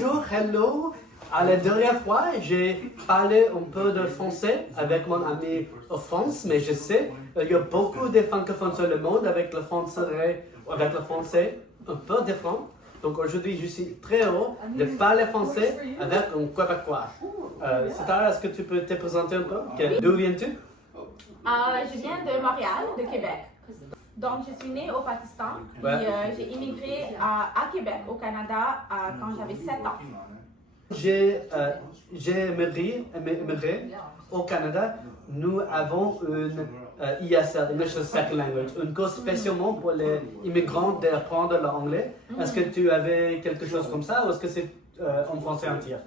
Bonjour, hello. La dernière fois, j'ai parlé un peu de français avec mon ami en France, mais je sais, il y a beaucoup de francophones sur le monde avec le français un peu différent. Donc aujourd'hui, je suis très heureux de parler français avec un Québécois. Citara, est-ce que tu peux te présenter un peu? D'où viens-tu? Je viens de Montréal, de Québec. Donc, je suis née au Pakistan. Puis, j'ai immigré à Québec, au Canada, quand j'avais 7 ans. J'ai immigré au Canada. Nous avons une ISL, English Second Language, une course spécialement pour les immigrants d'apprendre l'anglais. Est-ce que tu avais quelque chose comme ça ou est-ce que c'est en français entier?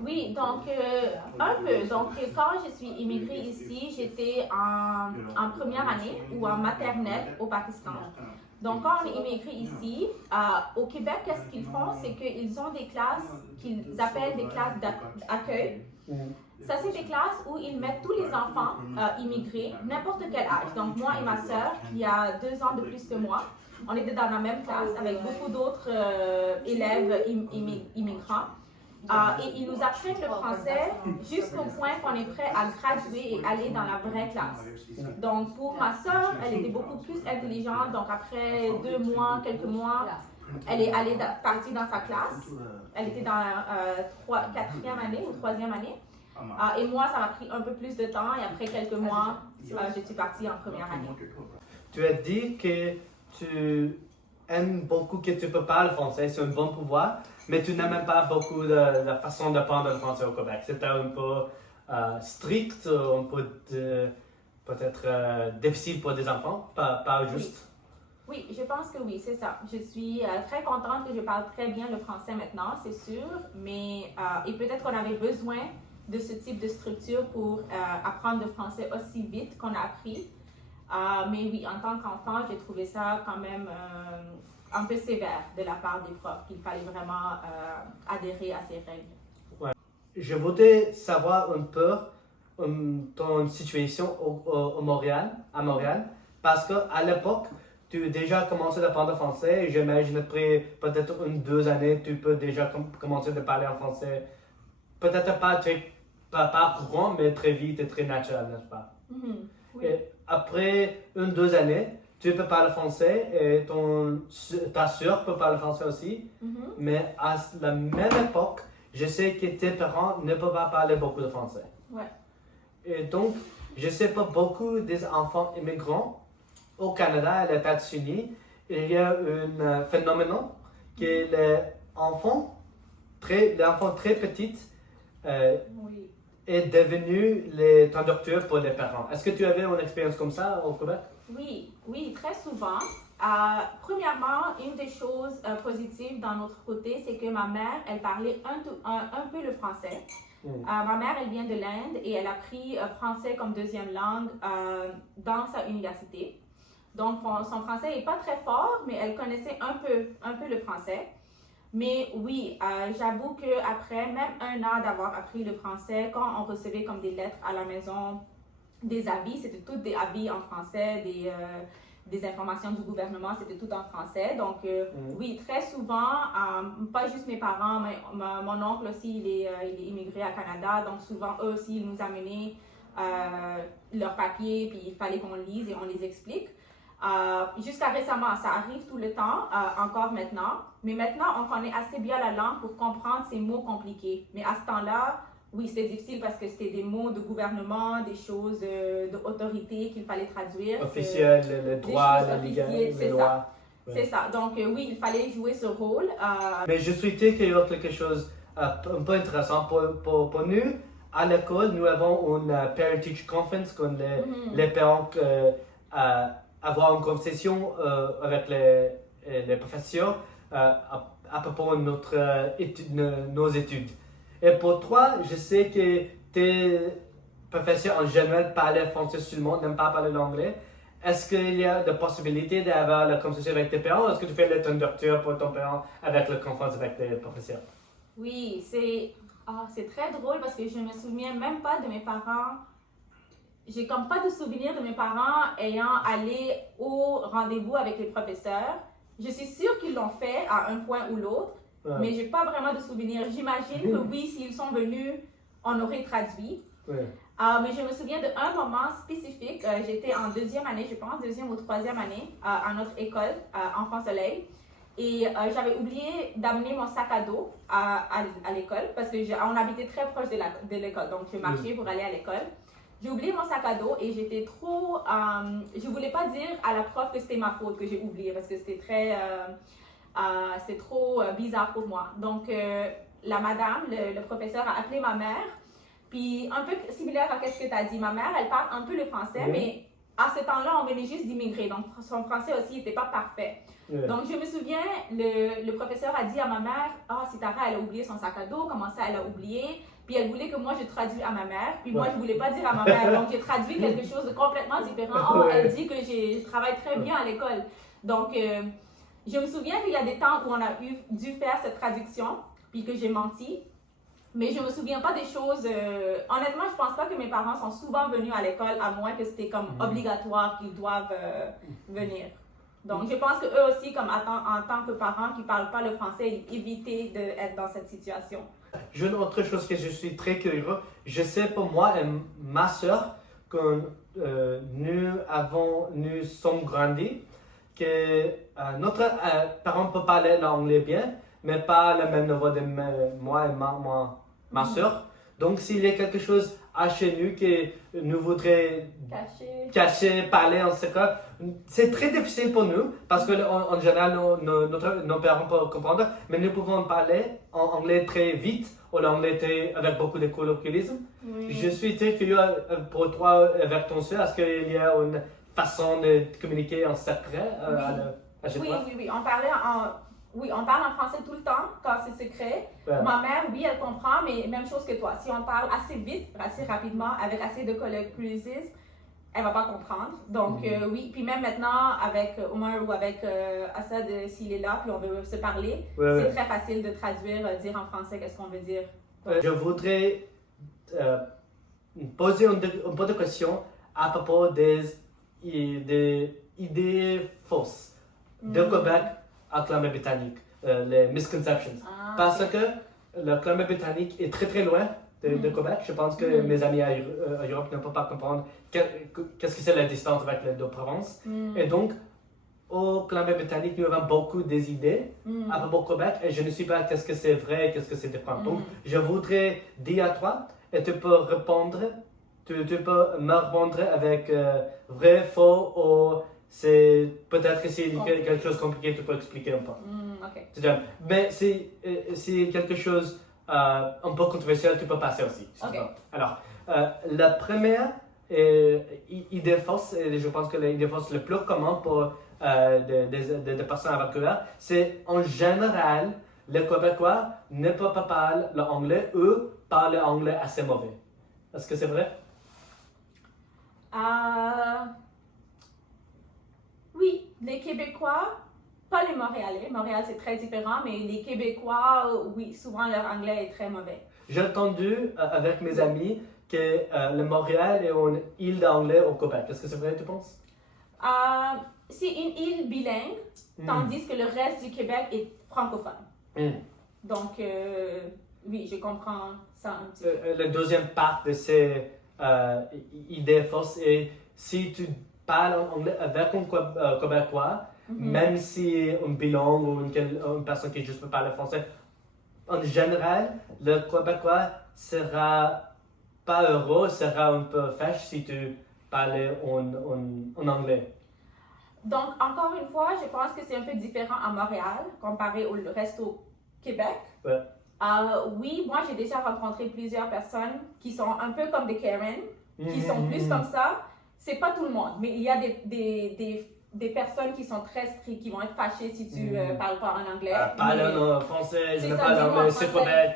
Oui, donc un peu. Donc, quand je suis immigrée ici, j'étais en première année ou en maternelle au Pakistan. Donc, quand on est immigré ici, au Québec, qu'est-ce qu'ils font? C'est qu'ils ont des classes qu'ils appellent des classes d'accueil. Ça, c'est des classes où ils mettent tous les enfants immigrés, n'importe quel âge. Donc, moi et ma sœur, qui a 2 ans de plus que moi, on était dans la même classe avec beaucoup d'autres élèves immigrants. Et ils nous apprennent le français jusqu'au point qu'on est prêt à graduer et aller dans la vraie classe. Donc, pour ma sœur, elle était beaucoup plus intelligente. Donc, après 2 mois, quelques mois, elle est allée partir dans sa classe. Elle était dans la 4e année ou 3e année. Et moi, ça m'a pris un peu plus de temps. Et après quelques mois, je suis partie en première année. Tu as dit que tu aimes beaucoup que tu peux parler français, c'est un bon pouvoir, mais tu n'aimes pas beaucoup la façon d'apprendre le français au Québec. C'était un peu strict, un peu peut-être difficile pour des enfants, pas juste. Oui, je pense que oui, c'est ça. Je suis très contente que je parle très bien le français maintenant, c'est sûr, mais et peut-être qu'on avait besoin de ce type de structure pour apprendre le français aussi vite qu'on a appris. Mais oui, en tant qu'enfant, j'ai trouvé ça quand même un peu sévère de la part des profs, qu'il fallait vraiment adhérer à ces règles. Ouais. Je voudrais savoir un peu ton situation à Montréal, parce qu'à l'époque, tu as déjà commencé à apprendre le français, et j'imagine après peut-être 1-2 années, tu peux déjà commencer à parler en français, peut-être pas courant, mais très vite et très naturel, n'est-ce pas? Oui. Et après 1-2 années, tu peux parler français et ta soeur peut parler français aussi. Mais à la même époque, je sais que tes parents ne peuvent pas parler beaucoup de français. Ouais. Et donc, je sais pas beaucoup des enfants immigrants au Canada et aux États-Unis. Il y a un phénomène que les enfants très petits Oui. est devenu les conducteurs pour les parents. Est-ce que tu avais une expérience comme ça au Québec? Oui, très souvent. Premièrement, une des choses positives dans notre côté, c'est que ma mère, elle parlait un peu le français. Ma mère, elle vient de l'Inde et elle a pris français comme deuxième langue dans sa université. Donc, son français n'est pas très fort, mais elle connaissait un peu le français. Mais oui, j'avoue qu'après même 1 an d'avoir appris le français, quand on recevait comme des lettres à la maison, des avis, c'était tous des avis en français, des informations du gouvernement, c'était tout en français. Donc oui, très souvent, pas juste mes parents, mais mon oncle aussi, il est immigré à Canada, donc souvent eux aussi, ils nous amenaient leurs papiers, puis il fallait qu'on lise et on les explique. Jusqu'à récemment, ça arrive tout le temps, encore maintenant. Mais maintenant, on connaît assez bien la langue pour comprendre ces mots compliqués. Mais à ce temps-là, oui, c'était difficile parce que c'était des mots de gouvernement, des choses d'autorité qu'il fallait traduire. Officiel, le droit, la légalité, c'est loi. Ça. C'est ça. Donc oui, il fallait jouer ce rôle. Mais je souhaitais qu'il y ait quelque chose un peu intéressant pour nous. À l'école, nous avons une parent-teacher conference quand les parents avoir une conversation avec les professeurs à propos de nos études. Et pour toi, je sais que tes professeurs en général parlent français seulement, n'aiment pas parler l'anglais. Est-ce qu'il y a des possibilités d'avoir la conversation avec tes parents? Est-ce que tu fais le conducteur pour ton parent avec la conférence avec les professeurs? Oui, c'est très drôle parce que je ne me souviens même pas de mes parents. J'ai comme pas de souvenir de mes parents ayant allé au rendez-vous avec les professeurs. Je suis sûre qu'ils l'ont fait à un point ou l'autre, mais j'ai pas vraiment de souvenirs. J'imagine que oui, s'ils sont venus, on aurait traduit. Mais je me souviens d'un moment spécifique. J'étais en deuxième année, je pense, deuxième ou troisième année à notre école, Enfant Soleil. Et j'avais oublié d'amener mon sac à dos à l'école parce qu'on habitait très proche de l'école. Donc, je marchais pour aller à l'école. J'ai oublié mon sac à dos et j'étais trop... je ne voulais pas dire à la prof que c'était ma faute que j'ai oublié parce que c'était c'est trop bizarre pour moi. Donc, la madame, le professeur a appelé ma mère. Puis, un peu similaire à ce que tu as dit, ma mère, elle parle un peu le français, mais à ce temps-là, on venait juste d'immigrer. Donc, son français aussi n'était pas parfait. Donc, je me souviens, le professeur a dit à ma mère, « Ah, c'est Tara, elle a oublié son sac à dos. Comment ça, elle a oublié? » Puis, elle voulait que moi, je traduise à ma mère. Puis, moi, je ne voulais pas dire à ma mère. Donc, j'ai traduit quelque chose de complètement différent. « Oh, elle dit que je travaille très bien à l'école. » Donc, je me souviens qu'il y a des temps où on a dû faire cette traduction, puis que j'ai menti. Mais je ne me souviens pas des choses. Honnêtement, je ne pense pas que mes parents sont souvent venus à l'école, à moins que c'était comme obligatoire qu'ils doivent venir. Donc, je pense qu'eux aussi, comme en tant que parents qui ne parlent pas le français, ils évitaient d'être dans cette situation. Une autre chose que je suis très curieux, je sais pour moi et ma soeur, que nous sommes grandis, que notre parents peuvent parler l'anglais bien, mais pas le même niveau de moi et ma soeur. Donc, s'il y a quelque chose à chez nous que nous voudrions cacher, parler en secret, c'est très difficile pour nous parce qu'en général, nos parents peuvent comprendre, mais nous pouvons parler en anglais très vite ou l'anglais avec beaucoup de colloquialisme. Je suis très curieux pour toi, avec ton soeur, est-ce qu'il y a une façon de communiquer en secret à chaque fois? Oui. On parle en français tout le temps quand c'est secret. Ma mère, oui, elle comprend, mais même chose que toi. Si on parle assez vite, assez rapidement, avec assez de colloquialisme, elle ne va pas comprendre. Donc, oui. Puis même maintenant, avec Omar ou avec Assad, s'il est là, puis on veut se parler, c'est très facile de traduire, dire en français qu'est-ce qu'on veut dire. Je voudrais poser un peu de questions à propos des idées fausses de Québec à Colombie-Britannique, les misconceptions. Parce que la Colombie-Britannique est très très loin de Québec. Je pense que mes amis à Europe ne peuvent pas comprendre qu'est-ce que c'est la distance avec les deux provinces. Et donc, au Colombie-Britannique, nous avons beaucoup des idées à propos de Québec et je ne sais pas qu'est-ce que c'est vrai, qu'est-ce que c'est différent. Donc, je voudrais dire à toi et tu peux répondre, tu peux me répondre avec vrai, faux ou c'est peut-être que c'est quelque chose de compliqué, tu peux expliquer un peu. Okay. Mais c'est quelque chose un peu controversiel, tu peux passer aussi. Okay. Alors, la première idée fausse, et je pense que l'idée fausse le plus commun pour des personnes à Vancouver, c'est en général, les Québécois ne peuvent pas parler l'anglais, eux parlent l'anglais assez mauvais. Est-ce que c'est vrai? Oui, les Québécois, pas les Montréalais. Montréal, c'est très différent, mais les Québécois, oui, souvent leur anglais est très mauvais. J'ai entendu avec mes amis que le Montréal est une île d'anglais au Québec. Est-ce que c'est vrai, tu penses? C'est une île bilingue, tandis que le reste du Québec est francophone. Donc, oui, je comprends ça un petit peu. La deuxième part de ces idées fausses est si tu parles en anglais avec un Québécois, même si un bilingue ou une personne qui juste peut parler français, en général, le Québécois sera pas heureux, sera un peu fâché si tu parles en anglais. Donc, encore une fois, je pense que c'est un peu différent à Montréal comparé au reste au Québec. Oui, moi, j'ai déjà rencontré plusieurs personnes qui sont un peu comme des Karen, qui sont plus comme ça. C'est pas tout le monde, mais il y a des personnes qui sont très strictes, qui vont être fâchées si tu parles pas en anglais. Parle en français, je ne parle pas anglais, c'est Québec.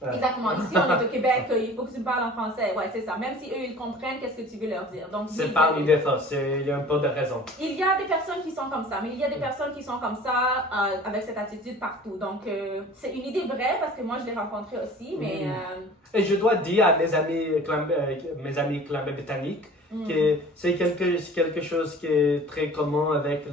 Exactement. Ici, on est au Québec, il faut que tu me parles en français. Ouais, c'est ça. Même si eux, ils comprennent qu'est-ce que tu veux leur dire. Donc, c'est pas une idée fausse, il y a un peu de raison. Il y a des personnes qui sont comme ça, mais il y a des personnes qui sont comme ça avec cette attitude partout. Donc, c'est une idée vraie parce que moi, je l'ai rencontrée aussi, mais... Et je dois dire à mes amis Colombie-Britanniques que c'est quelque chose qui est très commun avec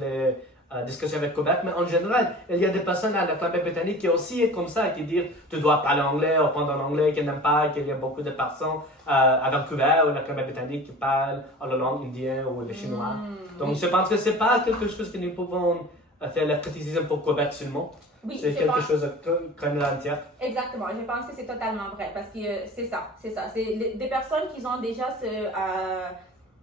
discussion avec Québec, mais en général, il y a des personnes à la Colombie-Britannique qui aussi est comme ça, qui disent tu dois parler anglais ou apprendre anglais, qu'ils n'aiment pas, qu'il y a beaucoup de personnes à Vancouver ou la Colombie-Britannique qui parlent en la langue indienne ou le chinois. Donc je pense que ce n'est pas quelque chose que nous pouvons faire le criticisme pour Québec seulement. Oui, c'est quelque chose de Canada entière. Exactement, je pense que c'est totalement vrai parce que c'est ça. C'est des personnes qui ont déjà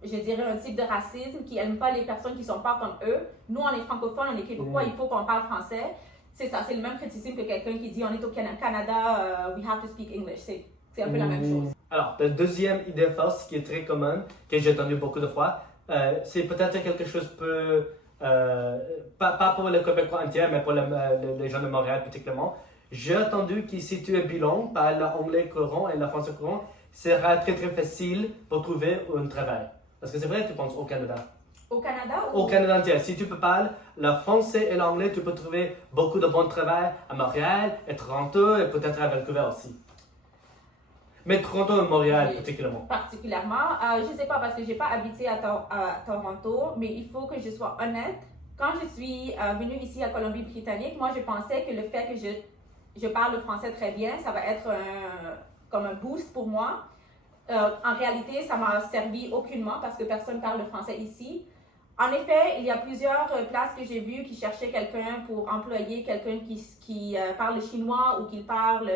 je dirais un type de racisme, qui n'aiment pas les personnes qui ne sont pas comme eux. Nous, on est francophones, on est québécois, il faut qu'on parle français. C'est ça, c'est le même criticisme que quelqu'un qui dit on est au Canada, we have to speak English. C'est un peu la même chose. Alors, la deuxième idée fausse qui est très commune, que j'ai entendue beaucoup de fois, c'est peut-être quelque chose peu, pas pour les Québécois entiers, mais pour les gens de Montréal particulièrement. J'ai entendu que si tu es bilingue, par l'anglais courant et le français courant, ce sera très très facile pour trouver un travail. Est-ce que c'est vrai, tu penses, au Canada? Au Canada? Au Canada entier. Si tu peux parler le français et l'anglais, tu peux trouver beaucoup de bon travail à Montréal, à Toronto et peut-être à Vancouver aussi. Mais Toronto et Montréal particulièrement. Particulièrement. Je ne sais pas parce que je n'ai pas habité à Toronto, mais il faut que je sois honnête. Quand je suis venue ici à Colombie-Britannique, moi je pensais que le fait que je parle le français très bien, ça va être comme un boost pour moi. En réalité, ça m'a servi aucunement parce que personne parle le français ici. En effet, il y a plusieurs places que j'ai vues qui cherchaient quelqu'un pour employer quelqu'un qui parle chinois ou qui parle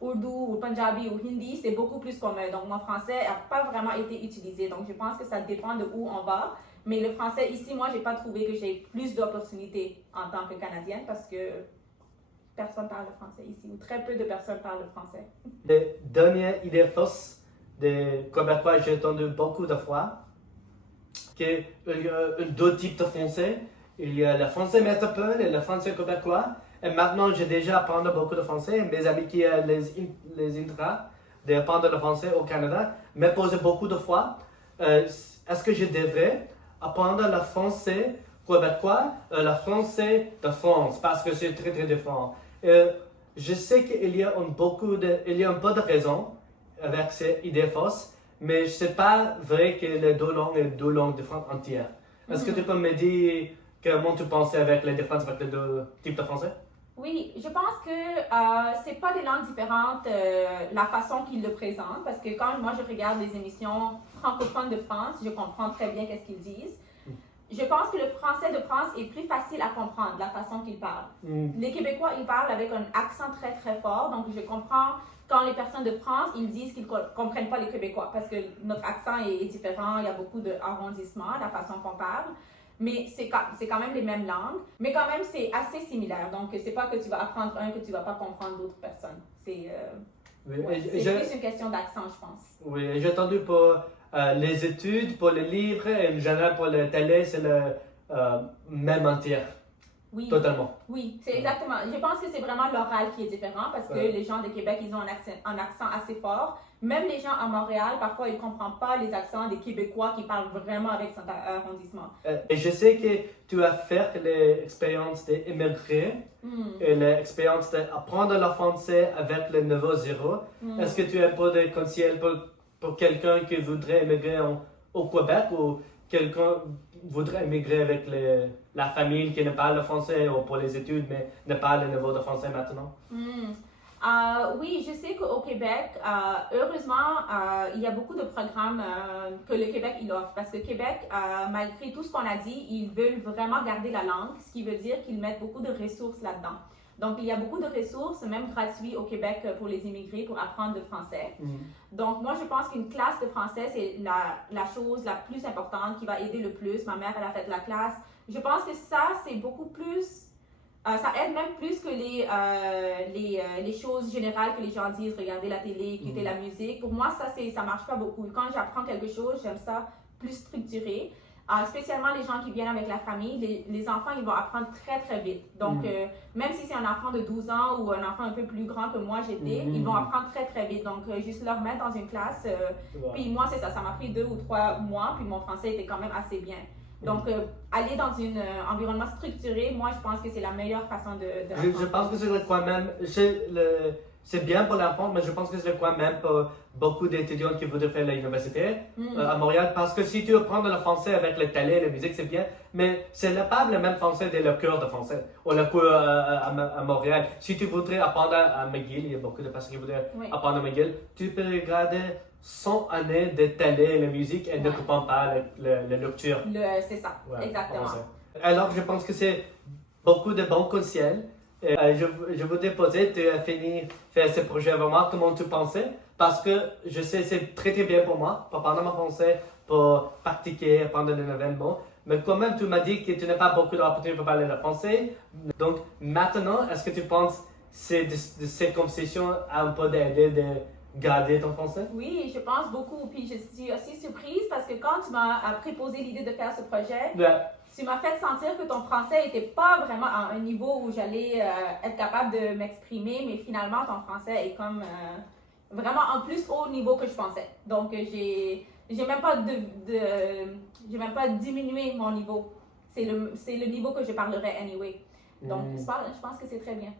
ourdou ou punjabi ou hindi. C'est beaucoup plus commun. Donc, mon français n'a pas vraiment été utilisé. Donc, je pense que ça dépend de où on va. Mais le français ici, moi, je n'ai pas trouvé que j'ai plus d'opportunités en tant que Canadienne parce que personne parle le français ici ou très peu de personnes parlent le français. La dernière idée fausse des Québécois, j'ai entendu beaucoup de fois qu'il y a deux types de français. Il y a le français métropole et le français québécois. Et maintenant, j'ai déjà appris beaucoup de français. Mes amis qui ont les intras d'apprendre le français au Canada me posent beaucoup de fois est-ce que je devrais apprendre le français québécois le français de France parce que c'est très très différent. Je sais qu'il y a un peu de raisons avec ces idées fausses, mais ce n'est pas vrai que les deux langues sont deux langues différentes entières. Est-ce que tu peux me dire comment tu pensais avec les différences avec les deux types de français? Oui, je pense que ce n'est pas des langues différentes, la façon qu'ils le présentent, parce que quand moi je regarde les émissions francophones de France, je comprends très bien qu'est-ce qu'ils disent. Je pense que le français de France est plus facile à comprendre, la façon qu'ils parlent. Les Québécois, ils parlent avec un accent très très fort, donc je comprends quand les personnes de France, ils disent qu'ils ne comprennent pas les Québécois, parce que notre accent est différent, il y a beaucoup d'arrondissements, la façon qu'on parle. Mais c'est quand même les mêmes langues, mais quand même c'est assez similaire. Donc c'est pas que tu vas apprendre un que tu vas pas comprendre d'autres personnes. C'est plus une question d'accent, je pense. Oui, j'ai entendu pour les études, pour les livres, et en général pour la télé, c'est le même entier. Oui. Totalement. Oui, c'est exactement. Je pense que c'est vraiment l'oral qui est différent parce que les gens de Québec, ils ont un accent assez fort. Même les gens à Montréal, parfois, ils ne comprennent pas les accents des Québécois qui parlent vraiment avec son arrondissement. Et je sais que tu as fait l'expérience d'immigrer et l'expérience d'apprendre le français avec le niveau zéro. Est-ce que tu as un peu de conseils pour quelqu'un qui voudrait immigrer au Québec ou quelqu'un voudrait immigrer avec la famille qui ne parle le français ou pour les études mais ne parle le niveau de français maintenant? Oui, je sais qu'au Québec, heureusement, il y a beaucoup de programmes que le Québec il offre parce que Québec, malgré tout ce qu'on a dit, ils veulent vraiment garder la langue, ce qui veut dire qu'ils mettent beaucoup de ressources là-dedans. Donc, il y a beaucoup de ressources, même gratuites au Québec pour les immigrés pour apprendre le français. Donc, moi, je pense qu'une classe de français, c'est la chose la plus importante qui va aider le plus. Ma mère, elle a fait la classe. Je pense que ça, c'est beaucoup plus... ça aide même plus que les choses générales que les gens disent, regarder la télé, écouter la musique. Pour moi, ça marche pas beaucoup. Quand j'apprends quelque chose, j'aime ça plus structuré. Spécialement les gens qui viennent avec la famille, les enfants, ils vont apprendre très très vite. Donc, même si c'est un enfant de 12 ans ou un enfant un peu plus grand que moi j'étais, ils vont apprendre très très vite. Donc, juste leur mettre dans une classe. Puis moi, c'est ça, ça m'a pris 2 ou 3 mois, puis mon français était quand même assez bien. Donc, aller dans un environnement structuré, moi, je pense que c'est la meilleure façon de je pense que c'est le quoi même. C'est bien pour l'enfant, mais je pense que c'est le quoi même pour beaucoup d'étudiants qui voudraient faire l'université à Montréal. Parce que si tu apprends le français avec la télé, la musique, c'est bien. mais ce n'est pas le même français de le cours de français ou le cours à Montréal. Si tu voudrais apprendre à McGill, il y a beaucoup de personnes qui voudraient apprendre à McGill, tu peux regarder 100 années de télé et la musique et ne comprends pas la lecture. C'est ça, exactement. Alors, je pense que c'est beaucoup de bons conseils. Je voudrais poser, tu as fini de faire ce projet avec moi, comment tu pensais? Parce que je sais c'est très très bien pour moi, pour parler mon français, pour pratiquer, apprendre de nouveaux mots. Mais quand même, tu m'as dit que tu n'as pas beaucoup d'opportunités pour parler le français. Donc maintenant, est-ce que tu penses que cette conversation a un peu d'aider de garder ton français? Oui, je pense beaucoup. Puis je suis aussi surprise parce que quand tu m'as proposé l'idée de faire ce projet, tu m'as fait sentir que ton français n'était pas vraiment à un niveau où j'allais être capable de m'exprimer, mais finalement, ton français est comme vraiment en plus haut niveau que je pensais. Donc, j'ai même pas diminué mon niveau. C'est le niveau que je parlerai anyway. Donc, je pense que c'est très bien.